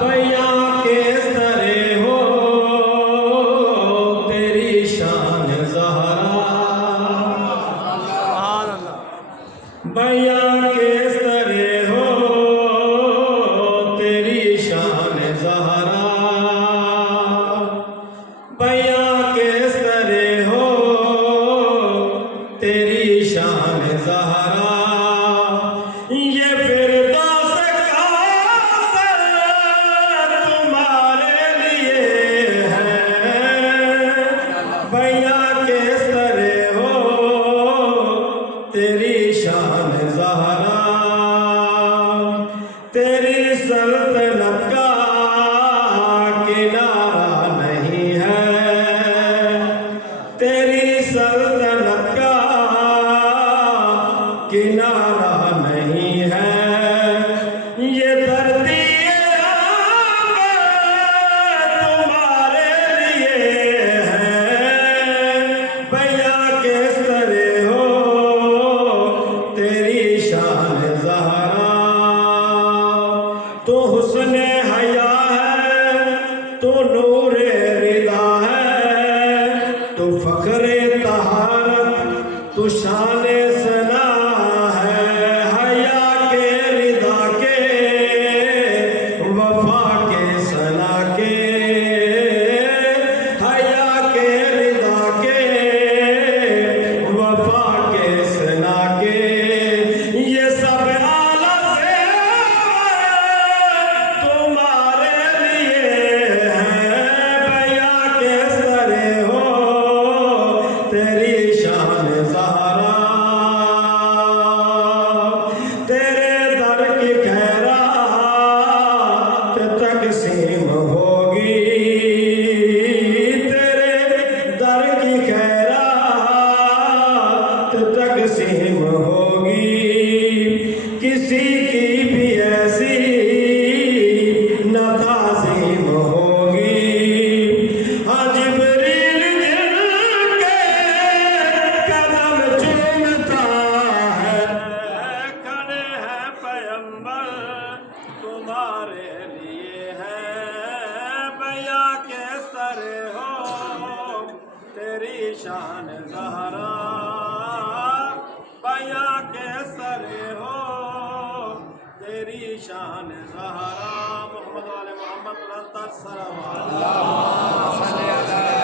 भैया किस तरह हो तेरी शान ज़हरा, भैया किस तरह हो तेरी शान ज़हरा, भैया किस तरह हो तेरी शान ज़हरा। ये फिरदौस का असर तुम्हारे लिए है, भैया किस तरह हो तेरी शान ज़हरा। तेरी सल्तनत का किनारा नहीं है, तेरी सल्तनत का किनारा नहीं है। ये धरती तुम्हारे लिए है, भैया किस तरह हो तेरी शान ज़हरा। तो हुस्ने हया है, तो नूरे रिदा है, तो फख्रे तहारत, तो शाने सना है। हया के रिदा के वफा के सना के, हया के रिदा के वफा के सना के, ये सब आला से तुम्हारे लिए है, भैया किस तरह हो तेरी शान ज़हरा। तेरे दर की खैरात तकसीम होगी, तेरे दर की खैरात तकसीम होगी। किसी की भी ऐसी न ताज़ीम होगी। हाँ जिब्रील जिनके कदम चूमता है, खड़े हैं पैगंबर तुम्हारे लिए है, भैया किस तरह हो तेरी शान ज़हरा, भैया किस तरह हो तेरी शान ज़हरा। मोहम्मद वाले मोहम्मद सल्लल्लाहु अलैहि वसल्लम।